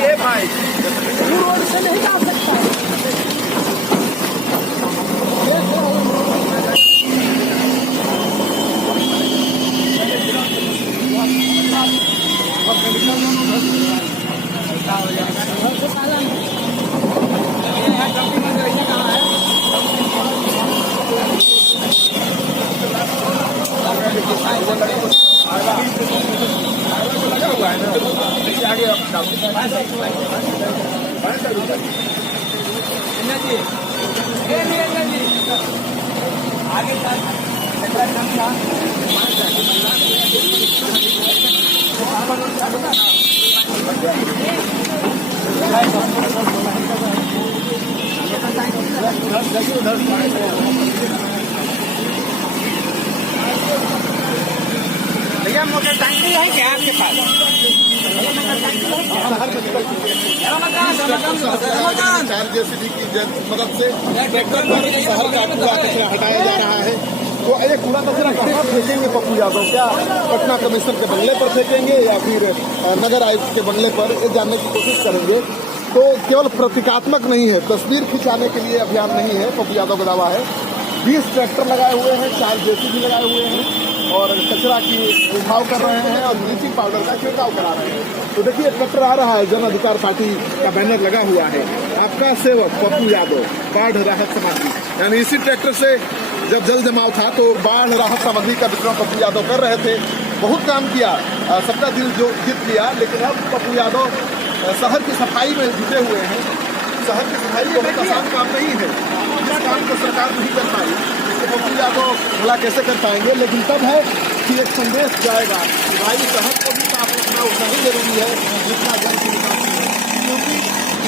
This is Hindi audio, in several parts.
ये भाई रोड से नहीं जा सकता। भैया मोटर टंकी है क्या आपके पास? चार जेसीबी की मदद से ट्रैक्टर पर शहर का कूड़ा कचरा हटाया जा रहा है। तो ये कूड़ा कचरा कहाँ फेंकेंगे पप्पू यादव? क्या पटना कमिश्नर के बंगले पर फेंकेंगे या फिर नगर आयुक्त के बंगले पर, ये जानने की कोशिश करेंगे। तो केवल प्रतीकात्मक नहीं है, तस्वीर खिंचाने के लिए अभियान नहीं है। पप्पू यादव का दावा है 20 ट्रैक्टर लगाए हुए हैं, 4 जेसीबी लगाए हुए हैं और कचरा की उठाव कर रहे हैं और ब्लीचिंग पाउडर का छिड़काव करा रहे हैं। तो देखिए ट्रैक्टर आ रहा है, जन अधिकार पार्टी का बैनर लगा हुआ है, आपका सेवक पप्पू यादव बाढ़ राहत सामग्री। यानी इसी ट्रैक्टर से जब जल जमाव था तो बाढ़ राहत सामग्री का वितरण पप्पू यादव कर रहे थे। बहुत काम किया, सबका दिल जो जीत लिया। लेकिन अब पप्पू यादव शहर की सफाई में जुटे हुए हैं। शहर की सफाई बहुत आसान काम नहीं है, जिस काम को सरकार नहीं कर पाई तो पप्पू यादव भला कैसे कर पाएंगे। लेकिन तब है कि एक संदेश जाएगा कि भाई शहर को भी साफ रखना उतना ही जरूरी है जितना जल की निकासी है, क्योंकि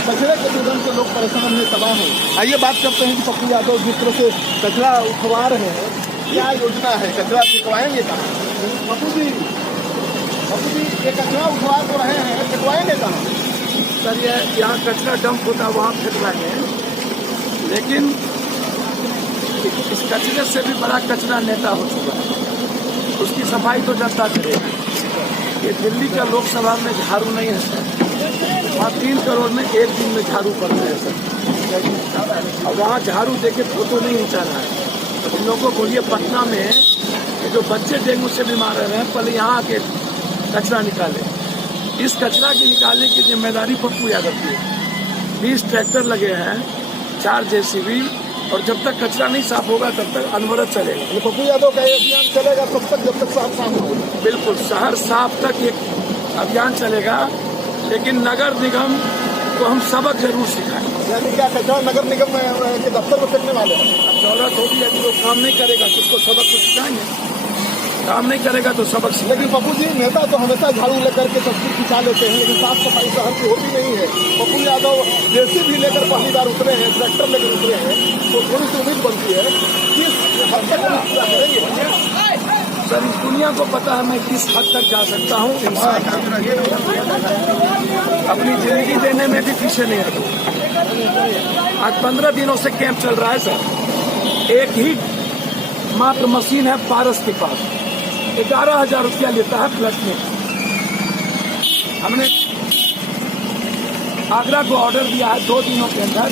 कचरे के दुर्गंध से लोग परेशान हैं, तबाह हैं। आइए बात करते हैं कि पप्पू यादव जिस तरह से कचरा उठवा रहे हैं, क्या योजना है? कचरा फेंकवाएंगे कहाँ? पप्पू जी ये कचरा उठवा तो रहे हैं, फेंकवाएंगे कहाँ? सर ये यहाँ कचरा डंप होता है वहाँ फेंकवाएंगे, लेकिन इस कचरे से भी बड़ा कचरा नेता हो चुका है, उसकी सफाई तो जनता करेगी। ये दिल्ली का लोकसभा में झाड़ू नहीं है सर, वहाँ 3 करोड़ में एक दिन में झाड़ू पड़ता है सर। और वहाँ झाड़ू देके फोटो नहीं खींचा रहा है। तो इन लोगों को बोलिए पटना में ये जो बच्चे डेंगू से बीमार रह रहे हैं, पहले यहाँ आके कचरा निकाले। इस कचरा की निकालने की जिम्मेदारी पप्पू यादव की है। 20 ट्रैक्टर लगे हैं, 4 जेसीबी, और जब तक कचरा नहीं साफ होगा तब तक अनवरत चलेगा। पप्पू यादव का ये अभियान चलेगा तब तक जब तक शहर साफ होगा। बिल्कुल, शहर साफ तक ये अभियान चलेगा, लेकिन नगर निगम को हम सबक जरूर सिखाएंगे। यानी क्या कचरा नगर निगम के दफ्तर में फेंकने वाले हैं? अब जरूरत होगी, यदि वो काम नहीं करेगा तो उसको सबक तो सिखाएंगे, काम नहीं करेगा तो सबक सिखाएंगे। लेकिन पप्पू जी नेता तो हमेशा झाड़ू लेकर के तस्वीर खिंचा लेते हैं, लेकिन साफ सफाई शहर की होती नहीं है। पप्पू यादव जेसीबी लेकर पहली बार उतरे हैं, ट्रैक्टर लेकर उतरे हैं, तो थोड़ी सी उम्मीद बनती है किस हद तक पूरा करेंगे। सर इस दुनिया को पता है मैं किस हद तक जा सकता हूँ। अपनी जिंदगी देने में भी पीछे नहीं हटूँ। आज 15 दिनों से कैंप चल रहा है सर। एक ही मात्र मशीन है पारस के पास, 11,000 रुपया लेता है फ्लड में। हमने आगरा को ऑर्डर दिया है 2 दिनों के अंदर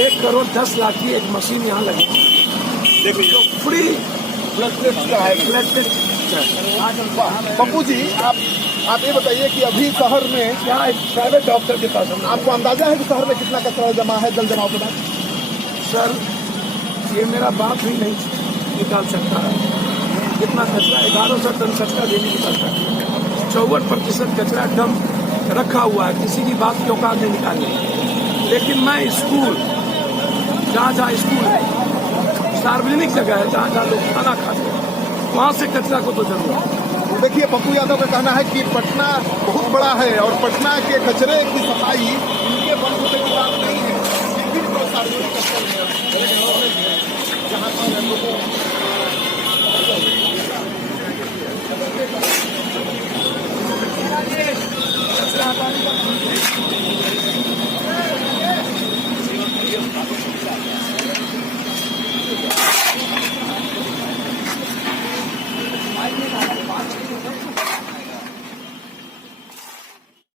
1 करोड़ 10 लाख की एक मशीन यहाँ लगी, देखिए जो फ्री ब्लड टेस्ट का है, ब्लड टेस्ट। पप्पू जी आप ये बताइए कि अभी शहर में क्या एक प्राइवेट डॉक्टर के पास हम आपको अंदाजा है कि शहर में कितना कचरा जमा है जल जमाव के बाद? सर ये मेरा बाप भी नहीं निकाल सकता है कितना कचरा। 1100 टन कचरा डेली निकलता है। 54% कचरा डंप रखा हुआ है, किसी की बात की औकात नहीं निकालने। लेकिन मैं स्कूल जहाँ स्कूल है, सार्वजनिक जगह है जहाँ लोग खाना खाते हैं, वहाँ से कचरा को तो जरूर। देखिए पप्पू यादव का कहना है कि पटना बहुत बड़ा है और पटना के कचरे की सफाई इनके बंद होने की बात नहीं है, लेकिन तो सार्वजनिक स्थल है जहाँ पर लोगों